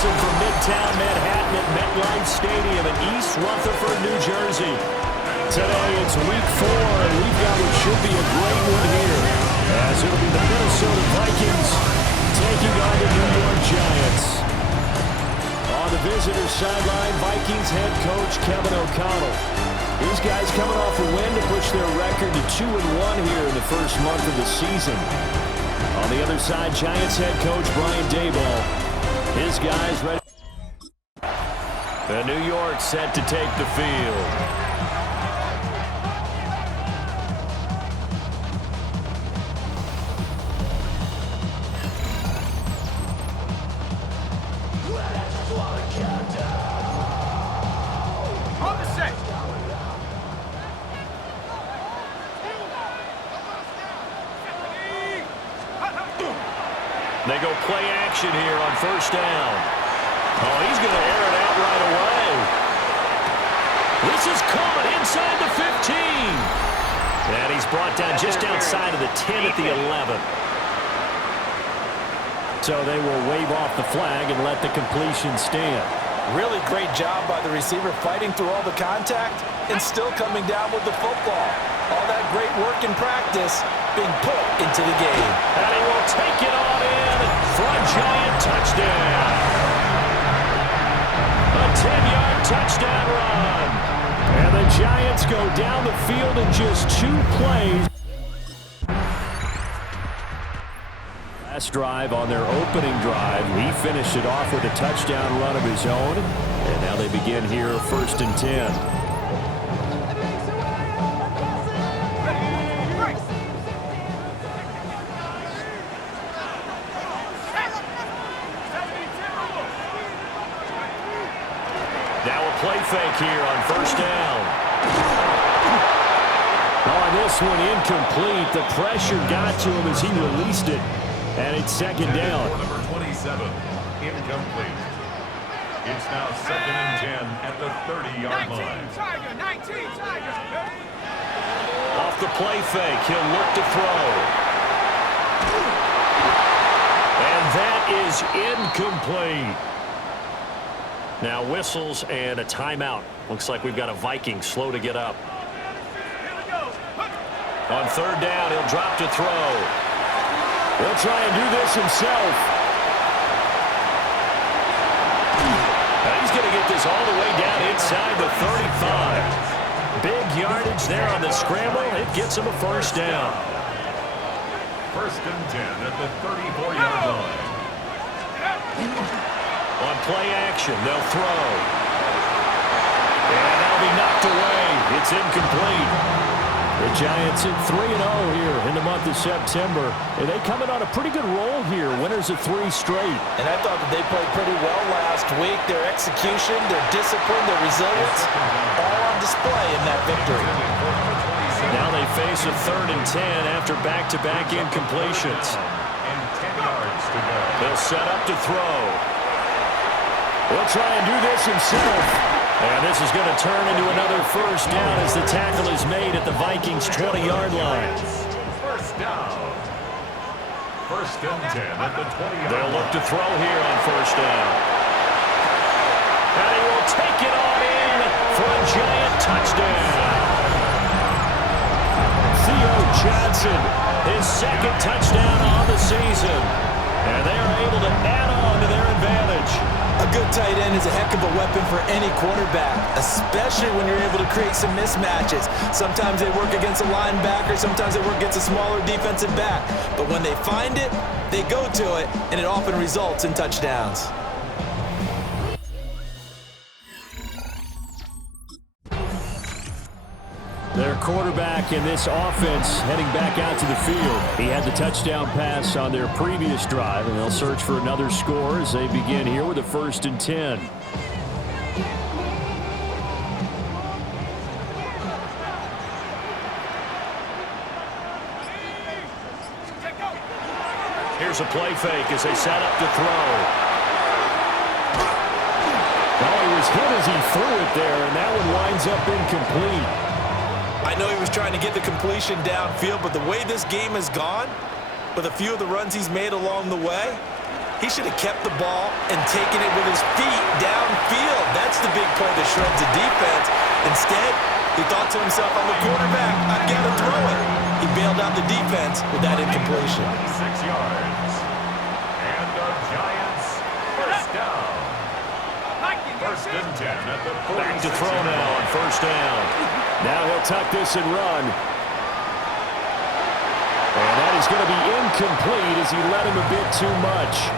Wilson from Midtown Manhattan at MetLife Stadium in East Rutherford, New Jersey. Today it's week 4, and we've got what should be a great one here, as it'll be the Minnesota Vikings taking on the New York Giants. On the visitor's sideline, Vikings head coach Kevin O'Connell. These guys coming off a win to push their record to 2-1 here in the first month of the season. On the other side, Giants head coach Brian Daboll. His guys ready. The New York set to take the field. They go play action here on first down. Oh, he's going to air it out right away. This is coming inside the 15. And he's brought down just outside of the 10 at the 11. So they will wave off the flag and let the completion stand. Really great job by the receiver fighting through all the contact and still coming down with the football. All that great work in practice being put into the game. And he will take it on in for a Giant touchdown. A 10-yard touchdown run. And the Giants go down the field in just 2 plays. Last drive on their opening drive, he finished it off with a touchdown run of his own. And now they begin here first and 10. Now a play fake here on first down. On this one, incomplete. The pressure got to him as he released it. And it's second down. Number 27, incomplete. It's now 2nd and 10 at the 30-yard line. 19 Tiger. Off the play fake, he'll look to throw. And that is incomplete. Now whistles and a timeout. Looks like we've got a Viking slow to get up. On third down, he'll drop to throw. He'll try and do this himself. Now he's going to get this all the way down inside the 35. Big yardage there on the scramble. It gets him a first down. 1st and 10 at the 34-yard line. On play action, they'll throw. And that'll be knocked away. It's incomplete. The Giants at 3-0 here in the month of September. And they come in on a pretty good roll here. Winners of 3 straight. And I thought that they played pretty well last week. Their execution, their discipline, their resilience, all on display in that victory. Now they face a 3rd and 10 after back-to-back incompletions. And 10 yards to go. They'll set up to throw. He'll try and do this himself. And this is going to turn into another first down as the tackle is made at the Vikings' 20-yard line. First down. 1st and 10 at the 20-yard line. They'll look to throw here on first down. And he will take it on in for a Giant touchdown. Theo Johnson, his 2nd touchdown on the season. And they are able to add on to their advantage. A good tight end is a heck of a weapon for any quarterback, especially when you're able to create some mismatches. Sometimes they work against a linebacker, sometimes they work against a smaller defensive back. But when they find it, they go to it, and it often results in touchdowns. Their quarterback in this offense heading back out to the field. He had the touchdown pass on their previous drive, and they'll search for another score as they begin here with a 1st and 10. Here's a play fake as they set up to throw. Oh, he was hit as he threw it there, and that one winds up incomplete. I know he was trying to get the completion downfield, but the way this game has gone, with a few of the runs he's made along the way, He should have kept the ball and taken it with his feet downfield. That's the big play that shreds the defense. Instead, he thought to himself, I'm a quarterback, I've got to throw it. He bailed out the defense with that incompletion. 6 yards. And the Giants first down. First and 10 at the 46. Back to throw now on first down. Now he'll tuck this and run. And that is going to be incomplete as he let him a bit too much.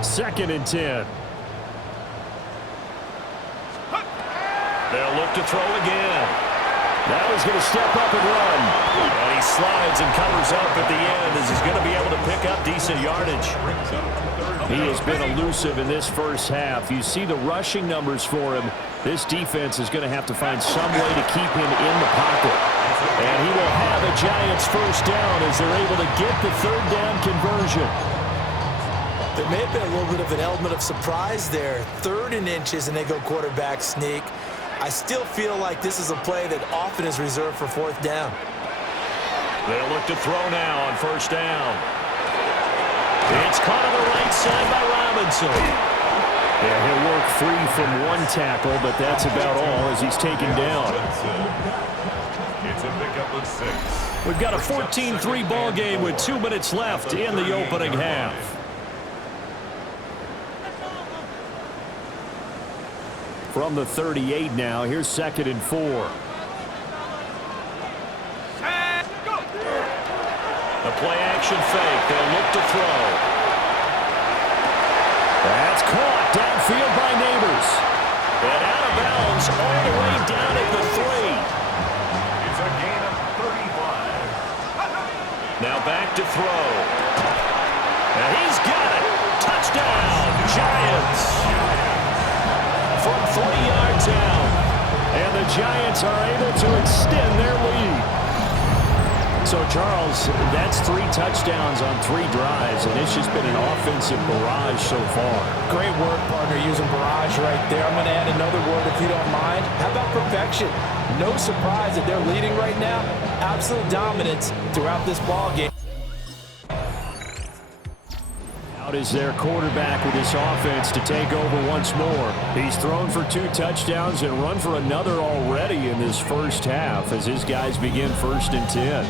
Second and 10. They'll look to throw again. Now he's going to step up and run. And he slides and covers up at the end as he's going to be able to pick up decent yardage. He has been elusive in this first half. You see the rushing numbers for him. This defense is going to have to find some way to keep him in the pocket. And he will have a Giants first down as they're able to get the third down conversion. There may have been a little bit of an element of surprise there. 3rd and inches, and they go quarterback sneak. I still feel like this is a play that often is reserved for 4th down. They'll look to throw now on first down. It's caught on the right side by Robinson. Yeah, he'll work free from one tackle, but that's about all as he's taken down. It's a pickup of 6. We've got a 14-3 ball game with 2 minutes left in the opening half. From the 38 now, here's 2nd and 4. The play action fake. They'll look to throw. That's caught downfield by Neighbors. And out of bounds all the way down at the 3. It's a gain of 35. Now back to throw. And he's got it. Touchdown, Giants. From 3 yards out. And the Giants are able to extend their lead. So, Charles, that's 3 touchdowns on 3 drives, and it's just been an offensive barrage so far. Great work, partner, using barrage right there. I'm going to add another word if you don't mind. How about perfection? No surprise that they're leading right now. Absolute dominance throughout this ball game. Out is their quarterback with this offense to take over once more. He's thrown for 2 touchdowns and run for another already in this first half as his guys begin 1st and 10.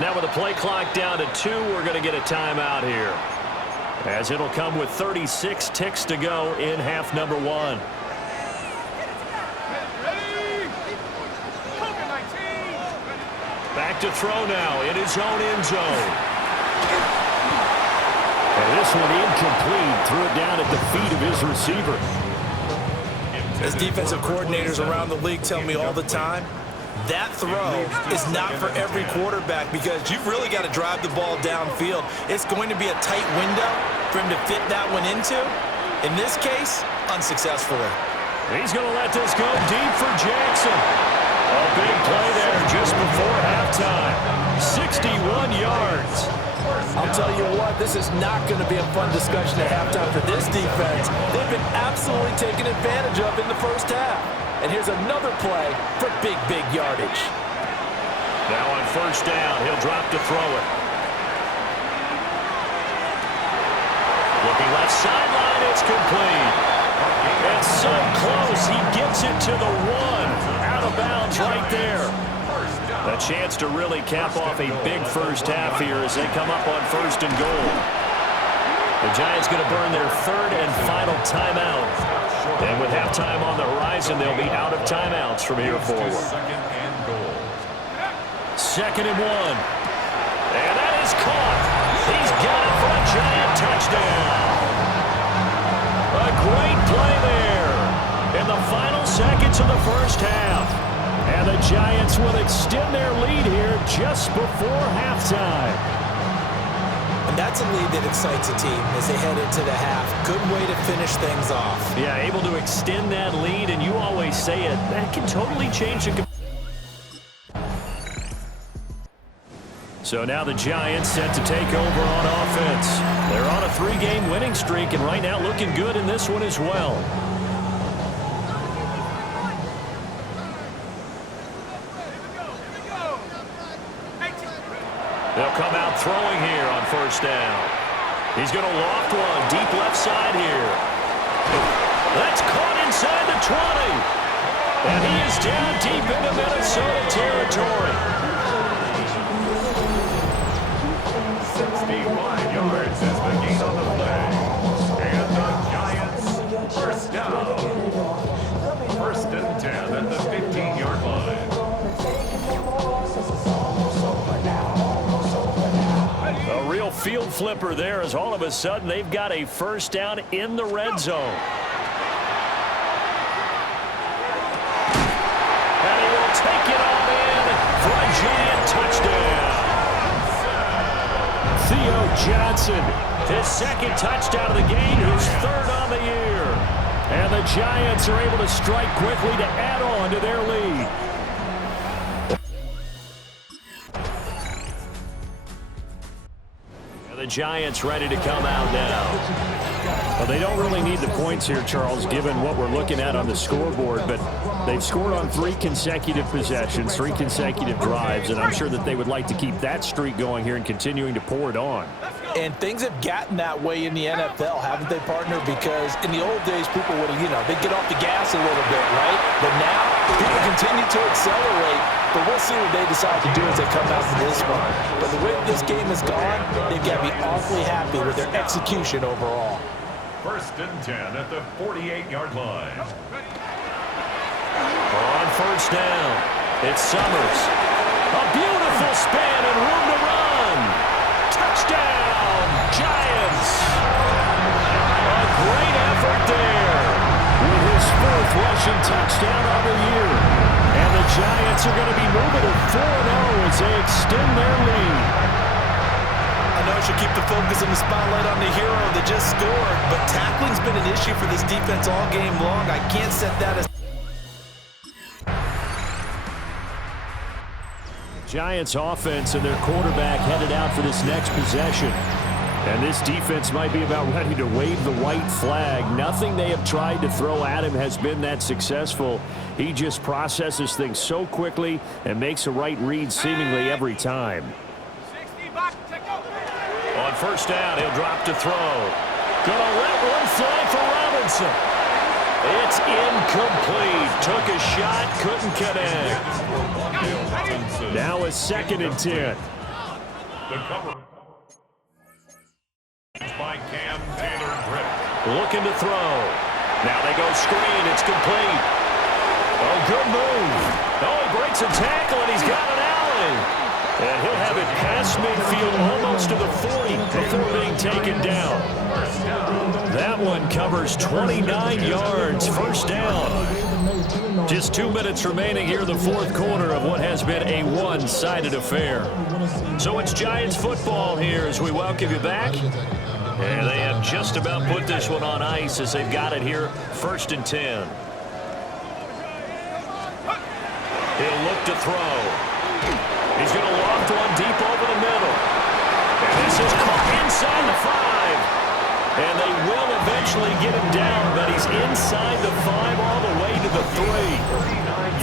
Now with the play clock down to 2, we're going to get a timeout here, as it'll come with 36 ticks to go in half number 1. Back to throw now in his own end zone. And this one incomplete. Threw it down at the feet of his receiver. As defensive coordinators around the league tell me all the time, that throw is not for every quarterback because you've really got to drive the ball downfield. It's going to be a tight window for him to fit that one into. In this case, unsuccessfully. He's going to let this go deep for Jackson. A big play there just before halftime. 61 yards. I'll tell you what, this is not going to be a fun discussion at halftime for this defense. They've been absolutely taken advantage of in the first half. And here's another play for big, big yardage. Now on first down, he'll drop to throw it. Looking left sideline, it's complete. It's so close, he gets it to the 1. Out of bounds right there. A chance to really cap off a big first half here as they come up on 1st and goal. The Giants going to burn their 3rd and final timeout. And with halftime on the horizon, they'll be out of timeouts from here forward. 2nd and 1. And that is caught. He's got it for a Giant touchdown. A great play there in the final seconds of the first half. And the Giants will extend their lead here just before halftime. And That's a lead that excites a team as they head into the half. Good way to finish things off. Yeah, able to extend that lead, and you always say it, that can totally change the. So now the Giants set to take over on offense. They're on a 3-game winning streak, and right now looking good in this one as well. They'll come out throwing here on first down. He's going to loft one deep left side here. That's caught inside the 20. And he is down deep into Minnesota territory. 65 yards is the gain on the play. And the Giants first down. First and 10 at the 15-yard line. A real field flipper there as all of a sudden they've got a first down in the red zone. And he will take it on in for a Giant touchdown. Theo Johnson, his second touchdown of the game, his third on the year. And the Giants are able to strike quickly to add on to their lead. The Giants ready to come out now. Well, they don't really need the points here, Charles, given what we're looking at on the scoreboard, but they've scored on 3 consecutive possessions, 3 consecutive drives, and I'm sure that they would like to keep that streak going here and continuing to pour it on. And things have gotten that way in the NFL, haven't they, partner? Because in the old days, people would, they'd get off the gas a little bit, right? But now, people continue to accelerate. But we'll see what they decide to do as they come out to this one. But the way this game has gone, they've got to be awfully happy with their execution overall. First and 10 at the 48-yard line. On first down, it's Summers. A beautiful span and room to run. Touchdown, Giants. A great effort there with his 4th rushing touchdown of the year. And the Giants are going to be moving to 4-0 as they extend their lead. I know I should keep the focus and the spotlight on the hero that just scored, but tackling's been an issue for this defense all game long. I can't set that as... Giants offense and their quarterback headed out for this next possession. And this defense might be about ready to wave the white flag. Nothing they have tried to throw at him has been that successful. He just processes things so quickly and makes a right read seemingly every time. On first down, he'll drop to throw. Gonna let one fly for Robinson. It's incomplete. Took a shot, couldn't connect. Now a 2nd and 10. The cover by Cam Taylor-Britt. Looking to throw. Now they go screen. It's complete. Oh, good move. Oh, he breaks a tackle, and he's got an alley. And he'll have it past midfield almost to the 40 before being taken down. That one covers 29 yards. First down. Just 2 minutes remaining here in the 4th quarter of what has been a one-sided affair. So it's Giants football here as we welcome you back. And they have just about put this one on ice as they've got it here, 1st and 10. He'll look to throw. He's going to loft one deep over the middle. And this is caught inside the 5. And they will eventually get him down, but he's inside the 5 all the way to the 3.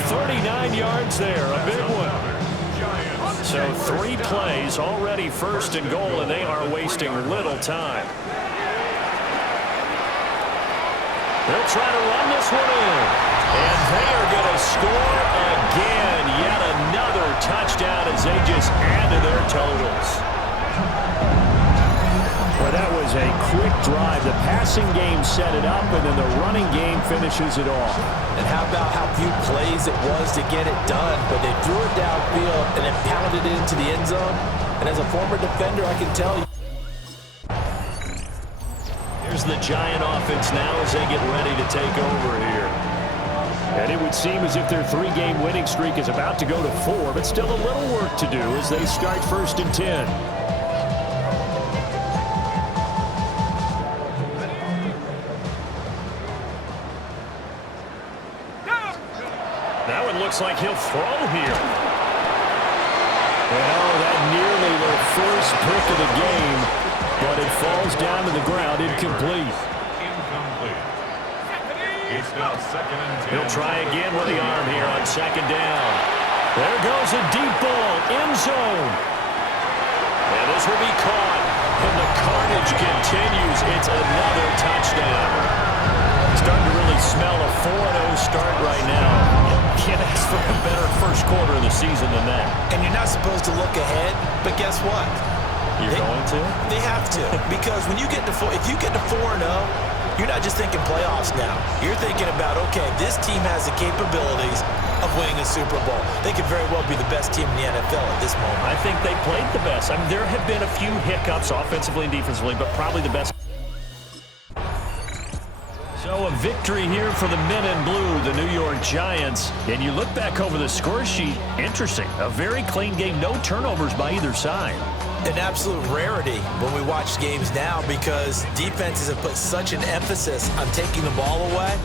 39 yards there, a big one. So 3 plays, already 1st and goal, and they are wasting little time. They'll try to run this one in. And they are going to score again. Yet another touchdown as they just add to their totals. Well, that was a quick drive. The passing game set it up, and then the running game finishes it off. And how about how few plays it was to get it done? But they threw it downfield and then pounded it into the end zone. And as a former defender, I can tell you. Here's the Giant offense now as they get ready to take over here. And it would seem as if their 3-game winning streak is about to go to 4, but still a little work to do as they start 1st and 10. Now it looks like he'll throw here. And oh, that nearly their first pick of the game, but it falls down to the ground incomplete. Incomplete. It's now 2nd and 10. He'll try again with the arm here on 2nd down. There goes a deep ball, end zone. And this will be caught, and the carnage continues. It's another touchdown. Starting to really smell a 4-0 start right now. Can't ask for a better first quarter of the season than that. And you're not supposed to look ahead, but guess what? You're going to? They have to, because when you get to if you get to 4-0, you're not just thinking playoffs now. You're thinking about, okay, this team has the capabilities of winning a Super Bowl. They could very well be the best team in the NFL at this moment. I think they played the best. I mean, there have been a few hiccups offensively and defensively, but probably the best. So a victory here for the men in blue, the New York Giants. And you look back over the score sheet, interesting. A very clean game, no turnovers by either side. An absolute rarity when we watch games now because defenses have put such an emphasis on taking the ball away.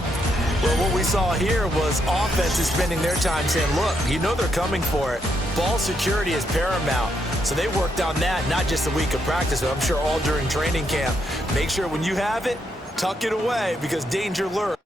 Well, what we saw here was offenses spending their time saying, look, you know they're coming for it. Ball security is paramount. So they worked on that, not just a week of practice, but I'm sure all during training camp. Make sure when you have it, tuck it away because danger lurks.